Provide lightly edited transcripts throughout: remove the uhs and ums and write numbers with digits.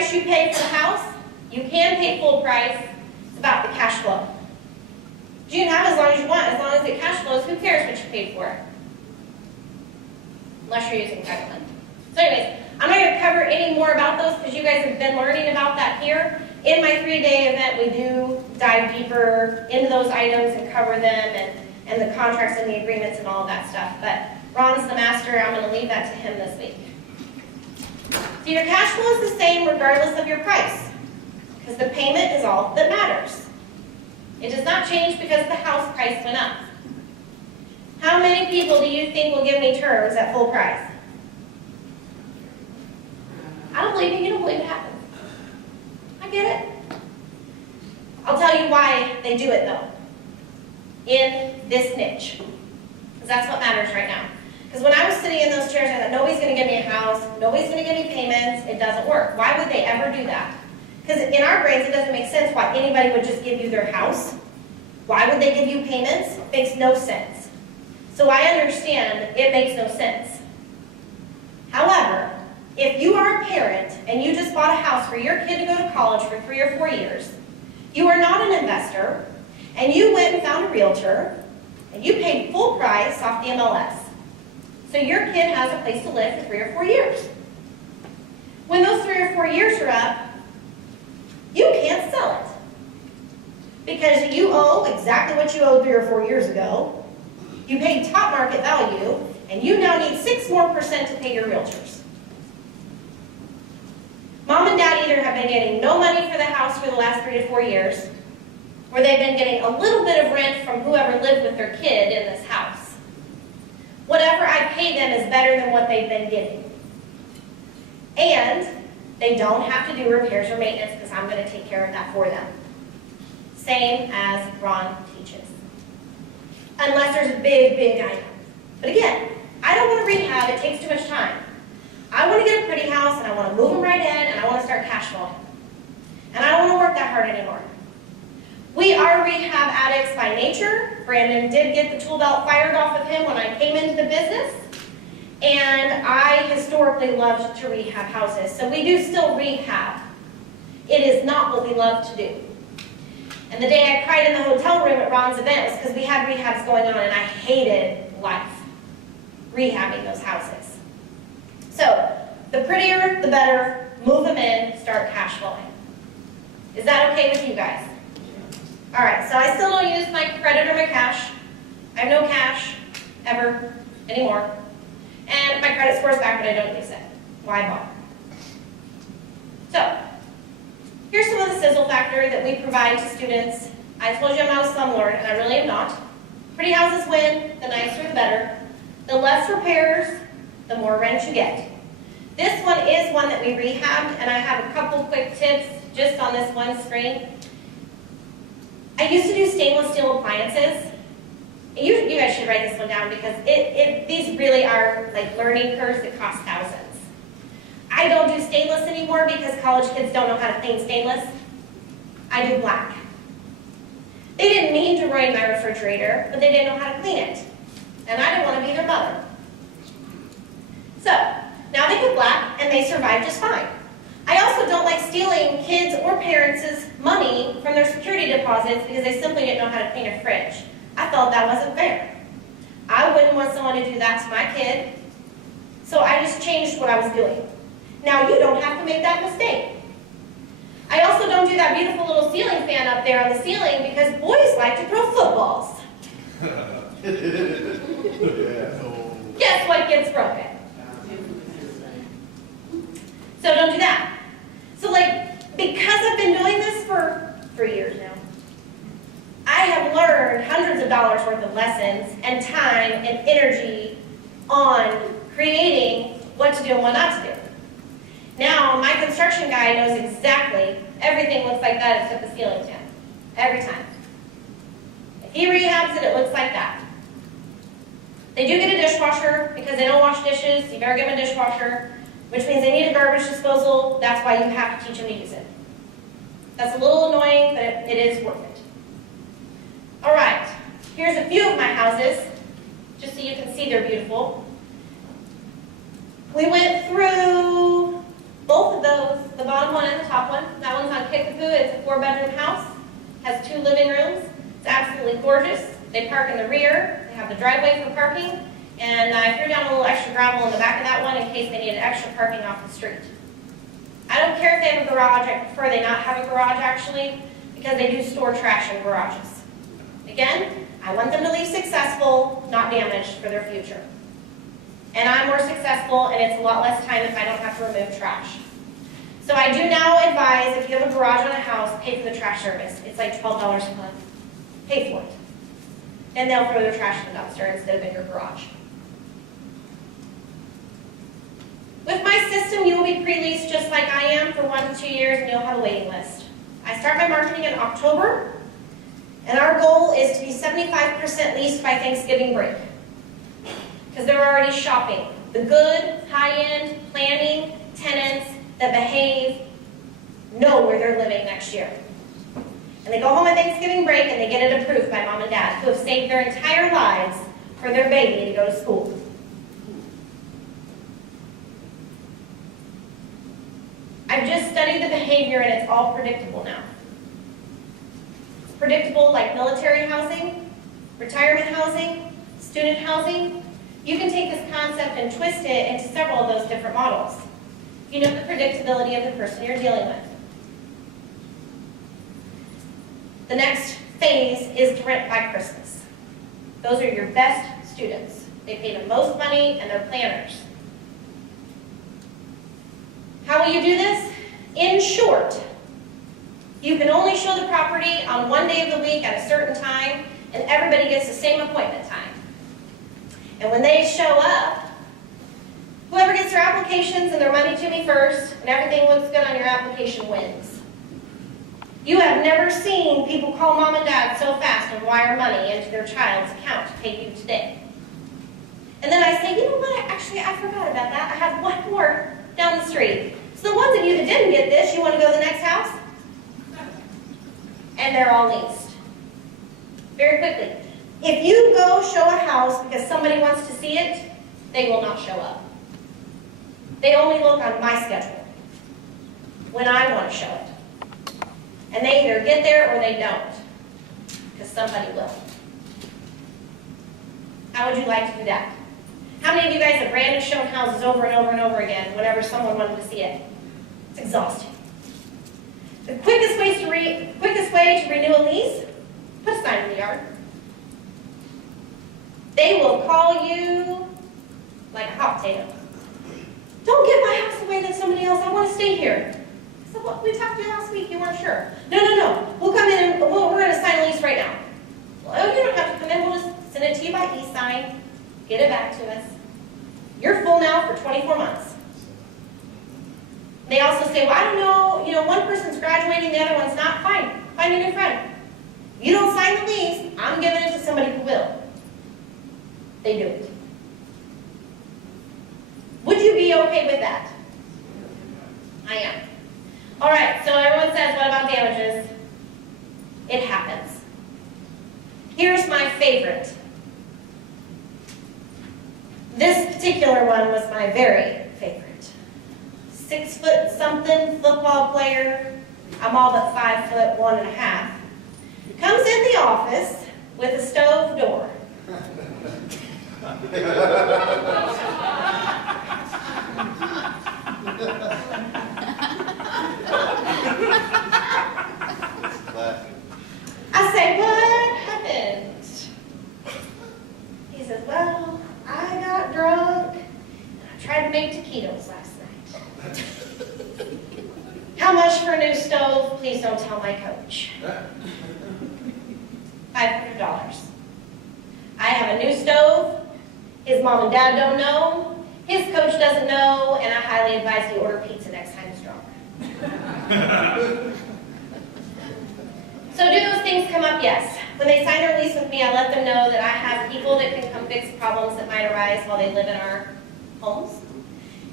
price you pay for the house, you can pay full price. It's about the cash flow. You can have as long as you want, as long as it cash flows, who cares what you paid for it? Unless you're using credit line. So anyways, I'm not going to cover any more about those because you guys have been learning about that here. In my 3-day event, we do dive deeper into those items and cover them and the contracts and the agreements and all of that stuff. But Ron's the master. I'm going to leave that to him this week. So your cash flow is the same regardless of your price because the payment is all that matters. It does not change because the house price went up. How many people do you think will give me terms at full price? I don't believe it. You don't believe it happens. I get it. I'll tell you why they do it, though, in this niche. Because that's what matters right now. Because when I was sitting in those chairs, I thought, nobody's going to give me a house. Nobody's going to give me payments. It doesn't work. Why would they ever do that? Because in our brains, it doesn't make sense why anybody would just give you their house. Why would they give you payments? It makes no sense. So I understand it makes no sense. However, if you are a parent and you just bought a house for your kid to go to college for 3 or 4 years, you are not an investor, and you went and found a realtor, and you paid full price off the MLS. So your kid has a place to live for 3 or 4 years. When those 3 or 4 years are up, you can't sell it. Because you owe exactly what you owed 3 or 4 years ago. You paid top market value, and you now need 6% more to pay your realtors. Mom and dad either have been getting no money for the house for the last 3 to 4 years, or they've been getting a little bit of rent from whoever lived with their kid in this house. Whatever I pay them is better than what they've been getting. And they don't have to do repairs or maintenance because I'm going to take care of that for them. Same as Ron teaches. Unless there's a big, big item. But again, I don't want to rehab. It takes too much time. I want to get a pretty house, and I want to move them right in, and I want to start cash flowing. And I don't want to work that hard anymore. We are rehab addicts by nature. Brandon did get the tool belt fired off of him when I came into the business. And I historically loved to rehab houses. So we do still rehab. It is not what we love to do. And the day I cried in the hotel room at Ron's event was because we had rehabs going on, and I hated life rehabbing those houses. So, the prettier, the better. Move them in, start cash flowing. Is that okay with you guys? All right, so I still don't use my credit or my cash. I have no cash, ever, anymore. And my credit score's back, but I don't use it. Why bother? So, here's some of the sizzle factor that we provide to students. I told you I'm not a slumlord, and I really am not. Pretty houses win, the nicer the better. The less repairs, the more rent you get. This one is one that we rehabbed, and I have a couple quick tips just on this one screen. I used to do stainless steel appliances. You guys should write this one down because these really are like learning curves that cost thousands. I don't do stainless anymore because college kids don't know how to clean stainless. I do black. They didn't mean to ruin my refrigerator, but they didn't know how to clean it. And I didn't want to be their mother. So, now they put black and they survive just fine. I also don't like stealing kids' or parents' money from their security deposits because they simply didn't know how to clean a fridge. I thought that wasn't fair. I wouldn't want someone to do that to my kid. So I just changed what I was doing. Now you don't have to make that mistake. I also don't do that beautiful little ceiling fan up there on the ceiling because boys like to throw footballs. Guess what gets broken? So don't do that. So because I've been doing this for 3 years now, I have learned hundreds of dollars worth of lessons and time and energy on creating what to do and what not to do. Now, my construction guy knows exactly everything looks like that except the ceiling fan. Every time. If he rehabs it, it looks like that. They do get a dishwasher because they don't wash dishes, so you better give them a dishwasher, which means they need a garbage disposal. That's why you have to teach them to use it. That's a little annoying, but it is worth it. All right, here's a few of my houses, just so you can see they're beautiful. We went through both of those, the bottom one and gorgeous. They park in the rear, they have the driveway for parking, and I threw down a little extra gravel in the back of that one in case they needed extra parking off the street. I don't care if they have a garage, I prefer they not have a garage actually, because they do store trash in garages. Again, I want them to leave successful, not damaged for their future. And I'm more successful, and it's a lot less time if I don't have to remove trash. So I do now advise, if you have a garage on a house, pay for the trash service. It's like $12 a month. Pay for it. And they'll throw their trash in the dumpster instead of in your garage. With my system, you will be pre-leased just like I am for 1 to 2 years, and you'll have a waiting list. I start my marketing in October, and our goal is to be 75% leased by Thanksgiving break. Because they're already shopping. The good, high-end, planning tenants that behave know where they're living next year. And they go home on Thanksgiving break and they get it approved by mom and dad who have saved their entire lives for their baby to go to school. I've just studied the behavior and it's all predictable now. It's predictable like military housing, retirement housing, student housing. You can take this concept and twist it into several of those different models. You know the predictability of the person you're dealing with. The next phase is to rent by Christmas. Those are your best students. They pay the most money and they're planners. How will you do this? In short, you can only show the property on one day of the week at a certain time, and everybody gets the same appointment time. And when they show up, whoever gets their applications and their money to me first, and everything looks good on your application wins. You have never seen people call mom and dad so fast and wire money into their child's account to pay you today. And then I say, you know what, actually I forgot about that. I have one more down the street. So the ones of you that didn't get this, you want to go to the next house? And they're all leased. Very quickly. If you go show a house because somebody wants to see it, they will not show up. They only look on my schedule when I want to show it. And they either get there or they don't, because somebody will. How would you like to do that? How many of you guys have ran and shown houses over and over and over again whenever someone wanted to see it? It's exhausting. The quickest way to renew a lease, put a sign in the yard. They will call you like a hot potato. Don't give my house away to somebody else. I want to stay here. So what, we talked to you last week. You weren't sure. No. We'll come in and we're going to sign a lease right now. Well, you don't have to come in. We'll just send it to you by e-sign. Get it back to us. You're full now for 24 months. They also say, well, I don't know, one person's graduating, the other one's not. Fine. Find a new friend. You don't sign the lease, I'm giving it to somebody who will. They do it. Would you be okay with that? I am. All right, so everyone says, what about damages? It happens. Here's my favorite. This particular one was my very favorite. 6 foot something football player. I'm all but 5 foot 1.5. Comes in the office with a stove door. I say, what happened? He says, well, I got drunk and I tried to make taquitos last night. How much for a new stove? Please don't tell my coach. $500. I have a new stove. His mom and dad don't know. His coach doesn't know, and I highly advise you order pizza next time it's drunk. So do those things come up? Yes. When they sign their lease with me, I let them know that I have people that can come fix problems that might arise while they live in our homes.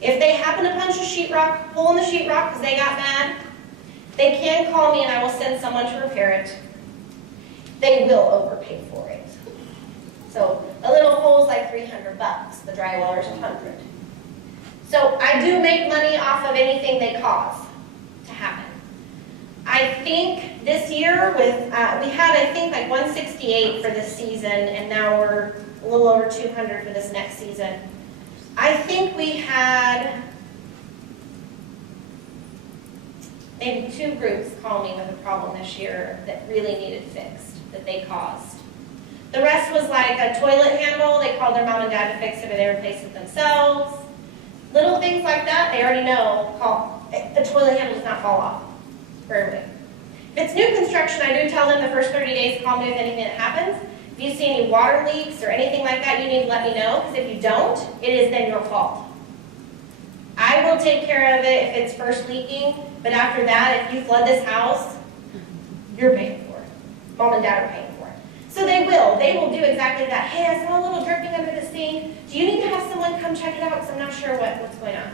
If they happen to punch a hole in the sheetrock because they got mad, they can call me and I will send someone to repair it. They will overpay for it. So a little hole's like $300, the drywaller's $100. So I do make money off of anything they cause to happen. I I think this year with, we had I think like 168 for this season, and now we're a little over 200 for this next season. I think we had maybe 2 groups call me with a problem this year that really needed fixed, that they caused. The rest was like a toilet handle. They called their mom and dad to fix it, but they replaced it themselves. Little things like that, they already know. The toilet handle does not fall off very quick. If it's new construction, I do tell them the first 30 days, call me with anything that happens. If you see any water leaks or anything like that, you need to let me know, because if you don't, it is then your fault. I will take care of it if it's first leaking, but after that, if you flood this house, you're paying for it. Mom and dad are paying for it. So they will do exactly that. Hey, I saw a little dripping under the sink. Do you need to have someone come check it out, because I'm not sure what's going on?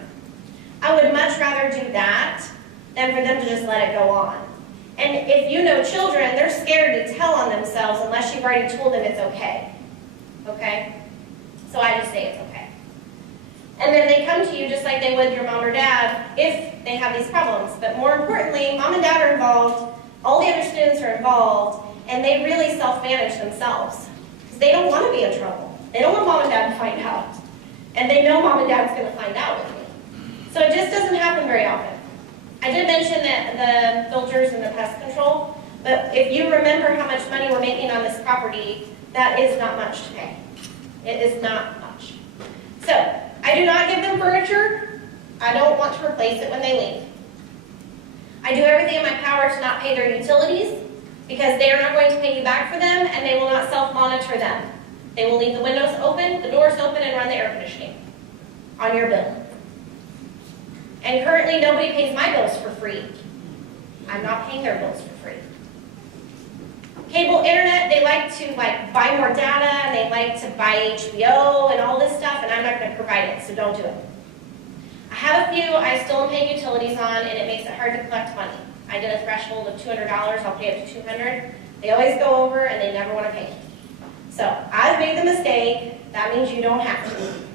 I would much rather do that than for them to just let it go on. And if you know children, they're scared to tell on themselves unless you've already told them it's okay. Okay? So I just say it's okay. And then they come to you just like they would your mom or dad if they have these problems. But more importantly, mom and dad are involved, all the other students are involved, and they really self-manage themselves. Because they don't want to be in trouble. They don't want mom and dad to find out. And they know mom and dad's going to find out with me. So it just doesn't happen very often. I did mention that the filters and the pest control, but if you remember how much money we're making on this property, that is not much to pay. It is not much. So, I do not give them furniture. I don't want to replace it when they leave. I do everything in my power to not pay their utilities, because they are not going to pay you back for them, and they will not self-monitor them. They will leave the windows open, the doors open, and run the air conditioning on your bill. And currently, nobody pays my bills for free. I'm not paying their bills for free. Cable internet, they like to buy more data, and they like to buy HBO and all this stuff, and I'm not going to provide it, so don't do it. I have a few I still am paying utilities on, and it makes it hard to collect money. I did a threshold of $200, I'll pay up to $200. They always go over, and they never want to pay me. So, I've made the mistake. That means you don't have to.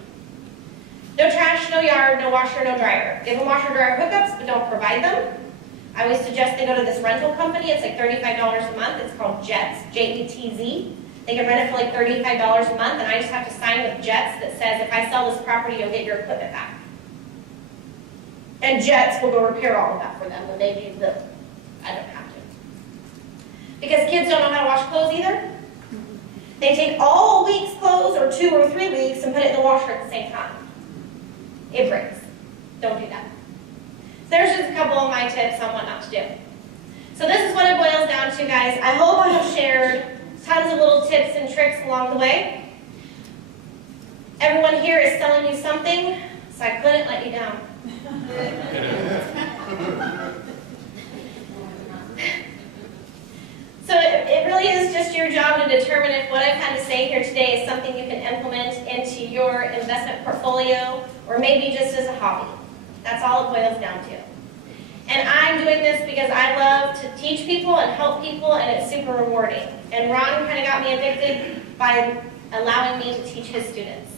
No trash, no yard, no washer, no dryer. Give them washer dryer hookups, but don't provide them. I always suggest they go to this rental company. It's like $35 a month. It's called Jets, J-E-T-Z. They can rent it for like $35 a month, and I just have to sign with Jets that says if I sell this property, you'll get your equipment back. And Jets will go repair all of that for them when they do the, I don't have to. Because kids don't know how to wash clothes either. They take all a week's clothes, or 2 or 3 weeks, and put it in the washer at the same time. It breaks. Don't do that. So there's just a couple of my tips on what not to do. So this is what it boils down to, guys. I hope I have shared tons of little tips and tricks along the way. Everyone here is selling you something, so I couldn't let you down. So it really is just your job to determine if what I've had to say here today is something you can implement into your investment portfolio, or maybe just as a hobby. That's all it boils down to. And I'm doing this because I love to teach people and help people, and it's super rewarding. And Ron kind of got me addicted by allowing me to teach his students.